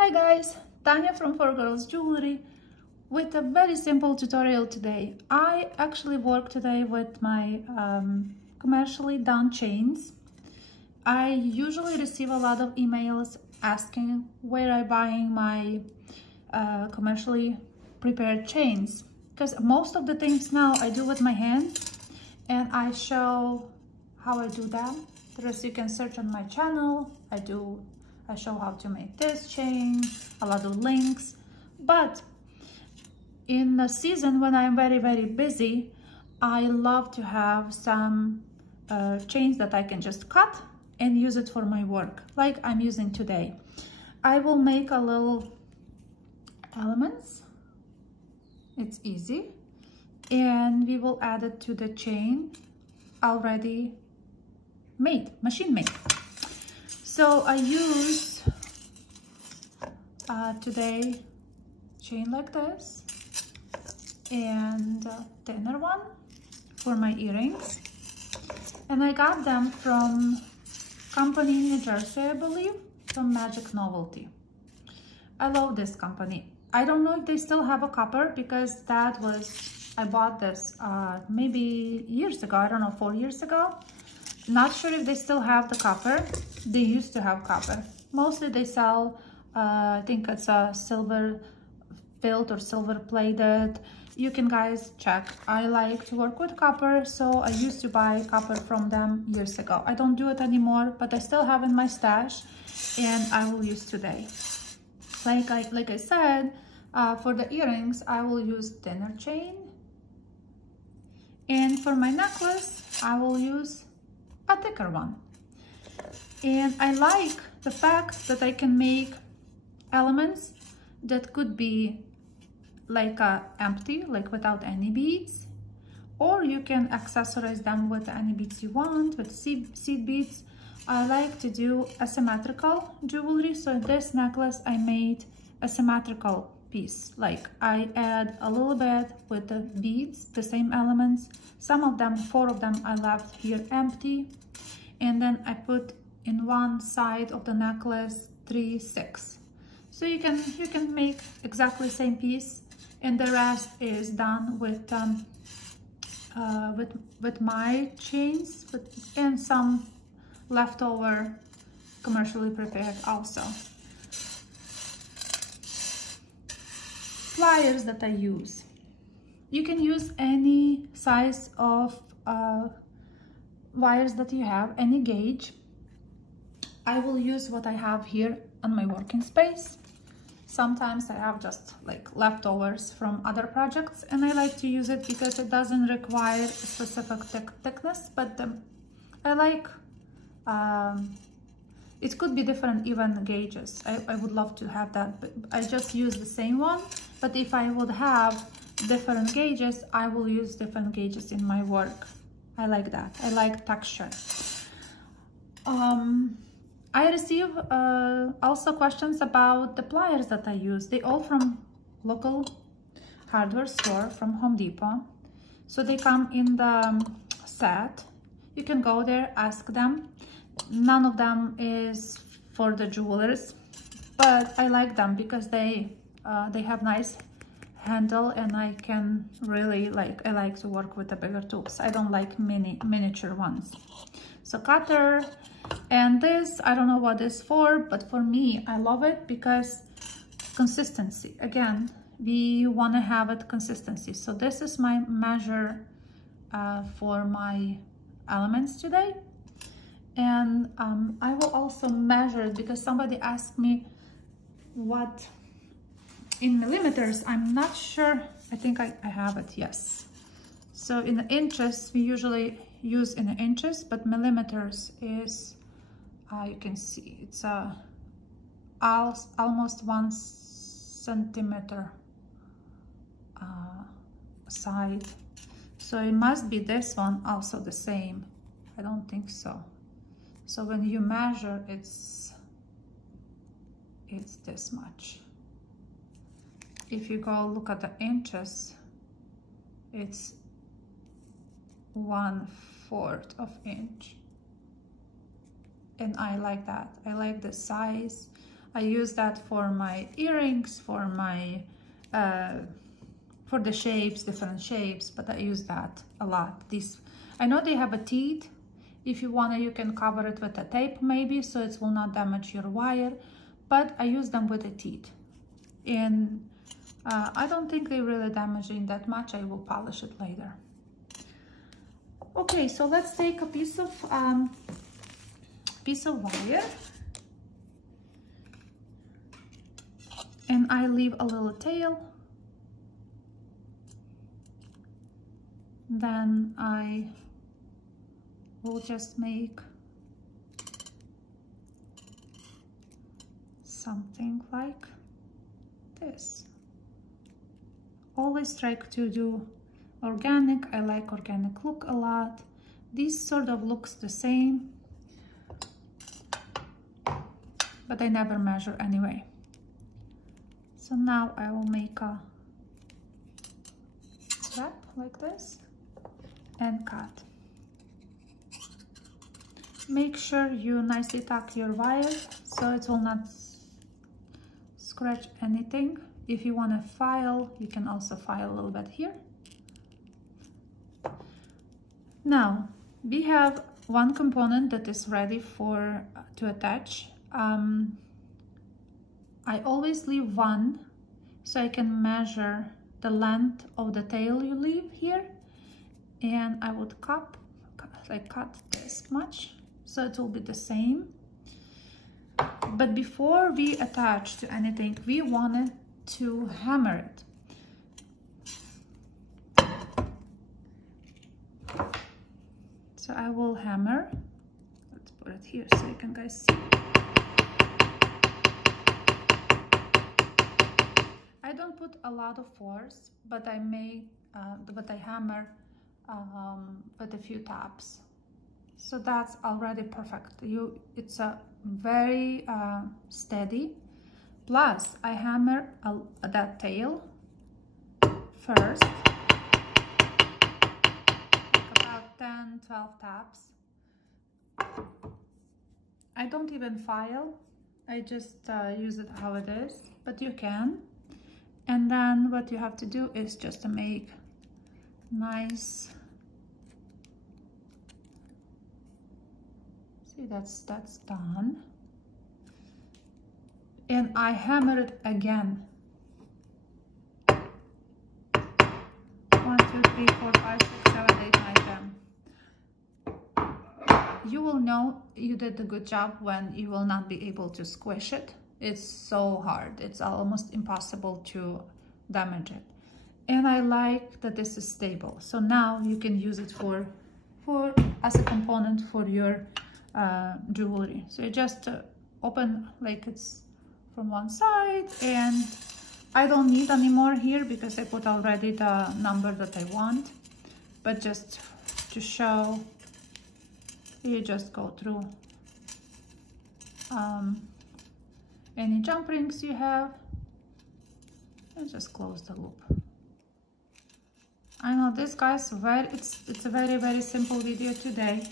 Hi guys, Tanya from 4Girls Jewelry with a very simple tutorial today. I actually work today with my commercially done chains. I usually receive a lot of emails asking where I'm buying my commercially prepared chains, because most of the things now I do with my hand, and I show how I do them. The rest you can search on my channel. I show how to make this chain, a lot of links. But in the season when I'm very busy, I love to have some chains that I can just cut and use it for my work, like I'm using today. I will make a little elements. It's easy. And we will add it to the chain already made, machine made. So I use today chain like this and thinner one for my earrings, and I got them from company in New Jersey, I believe, from Magic Novelty. I love this company. I don't know if they still have a copper, because I bought this maybe years ago, I don't know, 4 years ago. Not sure if they still have the copper. They used to have copper. Mostly they sell, I think it's a silver filled or silver plated. You can guys check. I like to work with copper, so I used to buy copper from them years ago. I don't do it anymore, but I still have in my stash and I will use today. Like I said, for the earrings, I will use thinner chain. And for my necklace, I will use a thicker one. And I like the fact that I can make elements that could be like empty, like without any beads, or you can accessorize them with any beads you want, with seed beads. I like to do asymmetrical jewelry, so in this necklace I made a symmetrical piece. Like I add a little bit with the beads, the same elements. Some of them, 4 of them, I left here empty, and then I put in one side of the necklace 3, 6. So you can make exactly the same piece, and the rest is done with my chains, and some leftover commercially prepared also. Pliers that I use. You can use any size of wires that you have, any gauge. I will use what I have here on my working space. Sometimes I have just like leftovers from other projects, and I like to use it because it doesn't require a specific thickness, but I like it could be different even gauges. I would love to have that, but I just use the same one. But if I would have different gauges, I will use different gauges in my work. I like that. I like texture. I receive also questions about the pliers that I use. They all from local hardware store from Home Depot. So they come in the set. You can go there, ask them. None of them is for the jewelers, but I like them because they have nice handle, and I can really I like to work with the bigger tools. I don't like miniature ones. So cutter, and this, I don't know what this is for, but for me, I love it because consistency. Again, we want to have it consistency. So this is my measure for my elements today. And I will also measure it because somebody asked me what in millimeters. I'm not sure. I think I have it, yes. So in the inches, we usually use in the inches, but millimeters is, you can see, it's almost 1 centimeter side. So it must be this one also the same. I don't think so. So when you measure, it's this much. If you go look at the inches, it's 1/4 of inch. And I like that. I like the size. I use that for my earrings, for my for the shapes, different shapes, but I use that a lot. These, I know they have a teeth. If you want to, you can cover it with a tape maybe, so it will not damage your wire, but I use them with a teeth. And I don't think they're really damaging that much. I will polish it later. Okay, so let's take a piece of wire, and I leave a little tail. Then I will just make something like this. Always try to do organic. I like organic look a lot. This sort of looks the same, but I never measure anyway. So now I will make a wrap like this and cut. Make sure you nicely tuck your wire so it will not scratch anything. If you want to file, you can also file a little bit here. Now we have one component that is ready for to attach. I always leave one so I can measure the length of the tail you leave here, and I would cut this much so it will be the same. But before we attach to anything, we wanted to hammer it. So I will hammer. Let's put it here so you can guys see. I don't put a lot of force, but I hammer with a few taps. So that's already perfect. It's a very steady. Plus, I hammer that tail first, like about 10-12 taps. I don't even file. I just use it how it is, but you can. And then what you have to do is just to make nice. See, that's done. And I hammer it again. 1, 2, 3, 4, 5, 6, 7, 8, 9, 10. You will know you did a good job when you will not be able to squish it. It's so hard. It's almost impossible to damage it. And I like that this is stable. So now you can use it for as a component for your jewelry. So you just open like it's from one side, and I don't need any more here because I put already the number that I want, but just to show, you just go through any jump rings you have and just close the loop. I know this, guys, it's a very simple video today,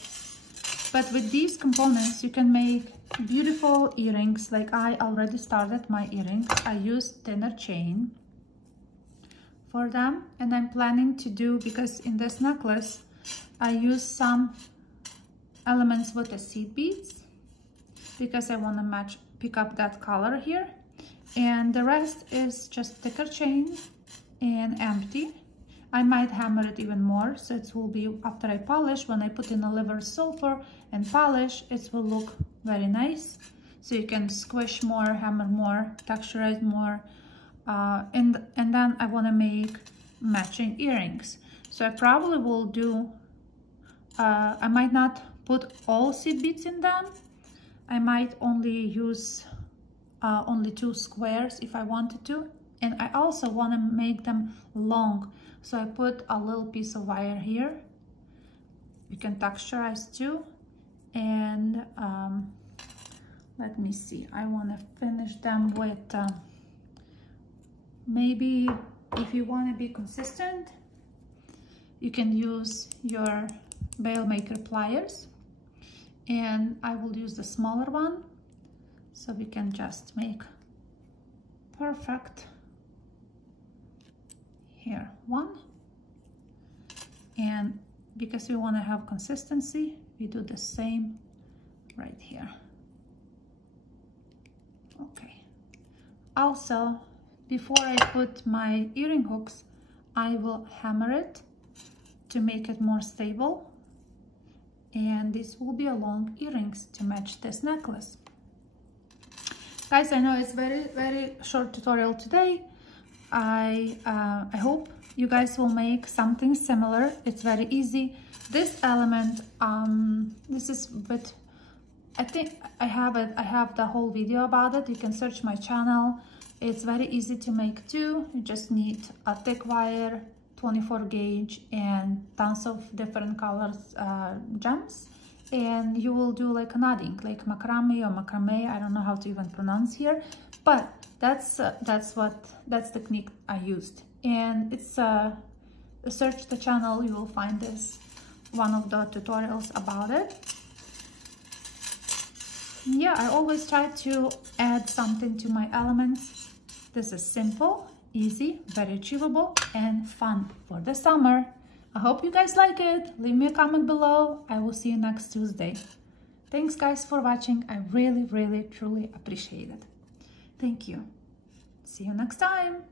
but with these components you can make beautiful earrings. Like I already started my earrings. I used thinner chain for them, and I'm planning to do, because in this necklace I use some elements with the seed beads because I want to pick up that color here, and the rest is just thicker chain and empty. I might hammer it even more, so it will be, after I polish, when I put in a liver sulfur and polish, it will look very nice. So you can squish more, hammer more, texturize more, and then I want to make matching earrings. So I probably will do, I might not put all seed beads in them. I might only use only 2 squares if I wanted to, and I also want to make them long. So I put a little piece of wire here. You can texturize too. And let me see, I want to finish them with maybe, if you want to be consistent, you can use your Veil Maker pliers, and I will use the smaller one So we can just make perfect here one, and because we want to have consistency, we do the same right here. Okay. Also, before I put my earring hooks, I will hammer it to make it more stable, and this will be a long earrings to match this necklace. Guys, I know it's very short tutorial today. I hope you guys will make something similar. It's very easy. This element, this is, but I think I have the whole video about it. You can search my channel. It's very easy to make too. You just need a thick wire, 24 gauge, and tons of different colors gems, and you will do like a knotting, like macrame or macrame. I don't know how to even pronounce here, but that's technique I used. And it's search the channel, you will find this one of the tutorials about it. Yeah, I always try to add something to my elements. This is simple, easy, very achievable, and fun for the summer. I hope you guys like it. Leave me a comment below. I will see you next Tuesday. Thanks guys for watching. I really truly appreciate it. Thank you. See you next time.